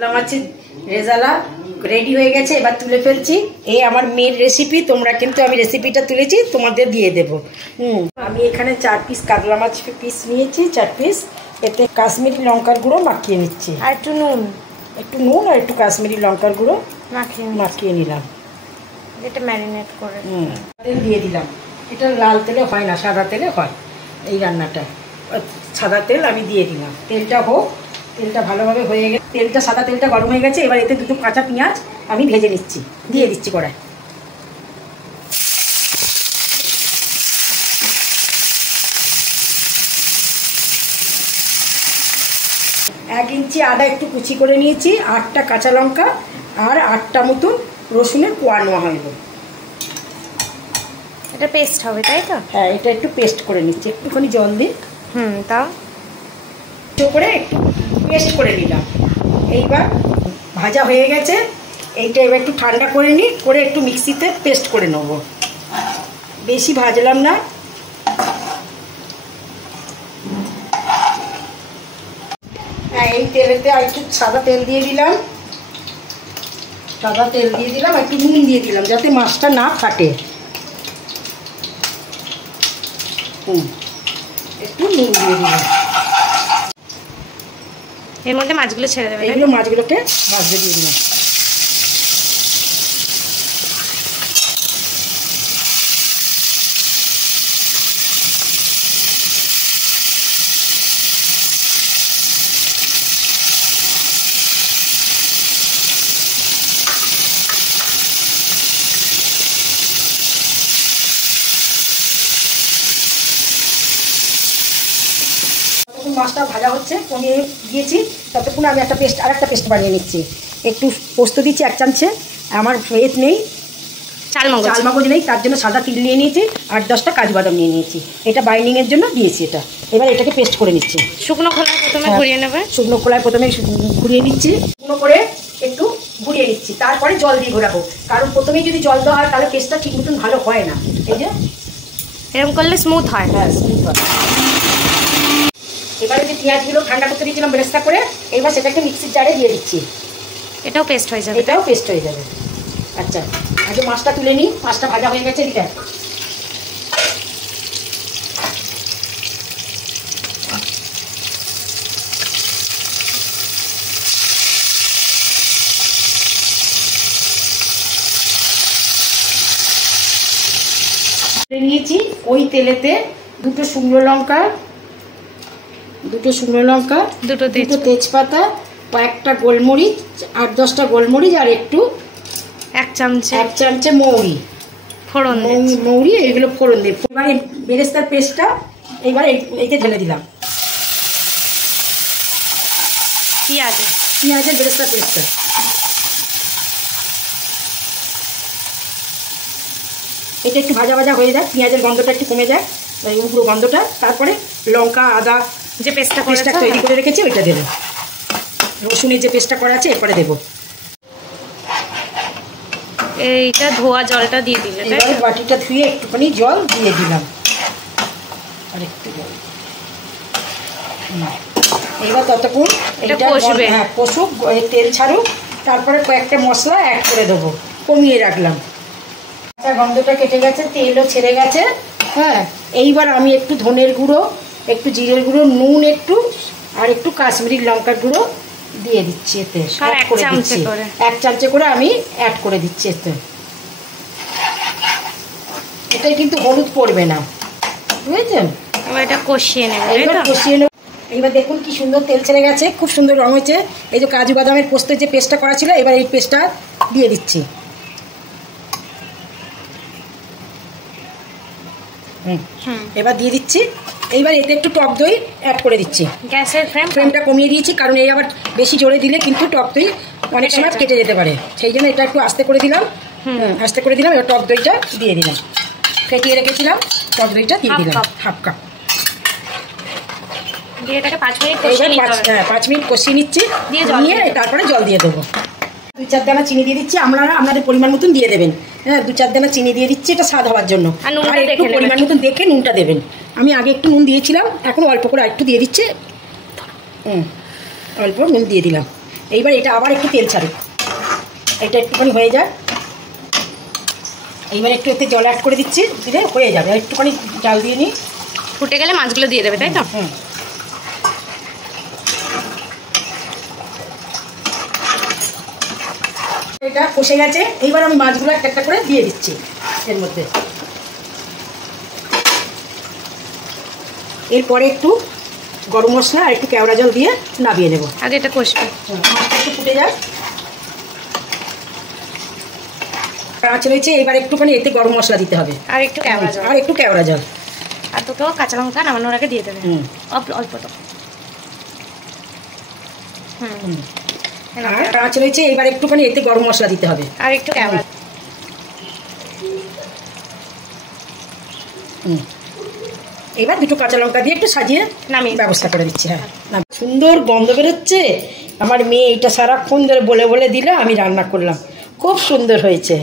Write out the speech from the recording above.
মাছের রেজালা রেডি হয়ে গেছে, এবার তুলে ফেলছি। এই আমার মেয়ের রেসিপি, তোমরা কিন্তু আমি রেসিপিটা তুলেছি তোমাদের দিয়ে দেবো। আমি এখানে 4 পিস কাতলা মাছ পিস নিয়েছি, 4 পিস। এতে কাশ্মীরি লঙ্কার গুঁড়ো মাখিয়ে নিচ্ছি, আর একটু নুন আর একটু কাশ্মীরি লঙ্কার গুঁড়ো মাখিয়ে নিলাম। এটা ম্যারিনেট করে তেল দিয়ে দিলাম। এটা লাল তেলে হয় না, সাদা তেলে হয় এই রান্নাটা। সাদা তেল আমি দিয়ে দিলাম। তেলটা হোক, তেলটা ভালোভাবে হয়ে গেছে, তেলটা সাদা তেলটা গরম হয়ে গেছে। এবার এতে দুটো কাঁচা পেঁয়াজ আমি ভেজে নিচ্ছি, দিয়ে দিচ্ছি কড়াই। এক ইঞ্চি আদা একটু কুচি করে নিয়েছি, 8টা কাঁচা লঙ্কা আর 8টা মতন রসুনের কোয়া নেওয়া হলো। এটা পেস্ট হবে তাই তো? হ্যাঁ, এটা একটু পেস্ট করে নিচ্ছি, একটুখানি জল দিই। তাও করে একটু পেস্ট করে নিলাম। এইবার ভাজা হয়ে গেছে, এইটা এবার একটু ঠান্ডা করে নিই, করে একটু মিক্সিতে পেস্ট করে নেব। বেশি ভাজলাম না। হ্যাঁ, এই তেলেতে আর একটু সাদা তেল দিয়ে দিলাম, একটু নুন দিয়ে দিলাম যাতে মাছটা না ফাটে। একটু নুন দিয়ে দিলাম। এর মধ্যে মাছগুলো ছেড়ে দেবে, এগুলো মাছগুলোকে ভাজতে দিয়ে দিলাম। মাছটা ভাজা হচ্ছে, কমিয়ে দিয়েছি। ততক্ষণ আমি আরেকটা পেস্ট বানিয়ে নিচ্ছি। একটু পোস্ত দিচ্ছি 1 চামচে। আমার ফেট নেই, চালমগজ নেই, তার জন্য সাদা তিল নিয়ে নিয়েছি, 8-10টা কাজু বাদাম নিয়ে নিয়েছি। এটা বাইন্ডিংয়ের জন্য দিয়েছি এটা। এবার এটাকে পেস্ট করে নিচ্ছি। শুকনো খোলায় প্রথমে ঘুরিয়ে নেবে। শুকনো খোলায় প্রথমে ঘুরিয়ে নিচ্ছি, শুকনো করে একটু ঘুরিয়ে নিচ্ছি, তারপরে জল দিয়ে ঘোরাবো। কারণ প্রথমেই যদি জল দেওয়া হয় তাহলে পেস্টটা ঠিক মতন ভালো হয় না। এই যে এরকম করলে স্মুথ হয়। হ্যাঁ, স্মুথ হয়। এবারে যে পেঁয়াজগুলো ঠান্ডা করতে দিয়েছিলাম বেরেস্তা করে, এবার সেটাকে মিক্সির জারে দিয়ে দিচ্ছি। এটাও পেস্ট হয়ে যাবে। এটাও পেস্ট হয়ে যাবে। আচ্ছা, আগে মাছটা তুলে নিই। মাছটা ভাজা হয়ে গেছে। এটা নিয়েছি। ওই তেলেতে দুটো শুকনো লঙ্কা, দুটো তেজপাতা, কয়েকটা গোলমরিচ, 8-10টা গোলমরিচ, আর একটু 1 চামচে মৌরি এগুলো ফোড়ন দিয়ে। এবার এই বেরেস্তার পেস্টটা এইবার এইতে ঢেলে দিলাম। পেঁয়াজের বেরেস্তার পেস্টটা এটা একটু ভাজা ভাজা হয়ে যায়, পেঁয়াজের গন্ধটা একটু কমে যায়, পুরো গন্ধটা। তারপরে লঙ্কা আদা যে পেস্টটা তৈরি করে রেখেছি ওইটা দেবো। রসুনের যে পেস্টটা করা আছে এরপরে দেবো। এইটা ধোয়া জলটা দিয়ে দিলে, এবারে বাটিটা ধুয়ে একটুখানি জল দিয়ে দিলাম, আর একটু জল। এবার ততক্ষণ এটা কষবে। হ্যাঁ, কষুক, তেল ছাড়ুক, তারপরে কয়েকটা মশলা অ্যাড করে দেবো। কমিয়ে রাখলাম। গন্ধটা কেটে গেছে, তেলও ছেড়ে গেছে। হ্যাঁ, এইবার আমি একটু ধনের গুঁড়ো, একটু জিরের গুঁড়ো, নুন একটু, আর একটু কাশ্মীরি লঙ্কার গুঁড়ো দিয়ে দিচ্ছি এতে। 1 চামচে করে আমি অ্যাড করে দিচ্ছি এতে। এটাই কিন্তু হলুদ পড়বে না, বুঝেছেন? এটা কষিয়ে নেব। এইবার দেখুন কি সুন্দর তেল ছেড়ে গেছে, খুব সুন্দর রং হয়েছে। এই যে কাজু বাদামের পোস্তের যে পেস্টটা করা ছিল, এবার এই পেস্টটা দিয়ে দিচ্ছি। এবার দিয়ে দিচ্ছি। এইবার এতে একটু টক দই অ্যাড করে দিচ্ছি। গ্যাসের ফ্লেমটা কমিয়ে দিয়েছি, কারণ এই আবার বেশি জোরে দিলে কিন্তু টক দই অনেক সময় কেটে যেতে পারে, সেই জন্য এটা একটু আস্তে করে দিলাম। এবার টক দইটা দিয়ে দিলাম। ফেটিয়ে রেখেছিলাম, টক দইটা দিয়ে দিলাম 1/2 কাপ। দিয়ে এটাকে 5 মিনিট কষিয়ে নিচ্ছি, দিয়ে তারপরে জল দিয়ে দেবো। 2-4 দানা চিনি দিয়ে দিচ্ছি। আপনাদের পরিমাণ মতন দিয়ে দেবেন। হ্যাঁ, 2-4 দানা চিনি দিয়ে দিচ্ছি, এটা স্বাদ হওয়ার জন্য। আর একটু পরিমাণ মতন দেখে নুনটা দেবেন। আমি আগে একটু নুন দিয়েছিলাম, এখন অল্প করে একটু দিয়ে দিচ্ছি। অল্প নুন দিয়ে দিলাম। এইবার এটা আবার একটু তেল ছাড়ুক, এটা একটুখানি হয়ে যায়। এইবার একটু এতে জল অ্যাড করে দিচ্ছি, দিলে হয়ে যাবে। আর একটুখানি জাল দিয়ে নিই, ফুটে গেলে মাছগুলো দিয়ে দেবে, তাই তো? হুম। এটা কষে গেছে, এইবার আমি মাছগুলো একটা একটা করে দিয়ে দিচ্ছি এর মধ্যে। এরপরে একটু গরম মশলা আর একটু কেওড়া জল দিয়ে নামিয়ে নেব। আগে এটা কষবে, মাছটা একটু ফুটে যায়, কাঁচ রয়েছে। এবার একটুখানি এতে গরম মশলা দিতে হবে আর একটু কেওড়া জল, আর একটু কেওড়া জল, আর দুটো কাঁচা লঙ্কা নামানোর আগে দিয়ে দেবে, অল্প তো। আর কাঁচ রয়েছে, এবার একটুখানি এতে গরম মশলা দিতে হবে আর একটু কেওড়া। এবার দুটো কাঁচা লঙ্কা দিয়ে একটু সাজিয়ে নামিয়ে ব্যবস্থা করে দিচ্ছি। হ্যাঁ, সুন্দর গন্ধ বেরোচ্ছে। আমার মেয়ে এটা সারাক্ষণ ধরে বলে বলে দিল, আমি রান্না করলাম, খুব সুন্দর হয়েছে।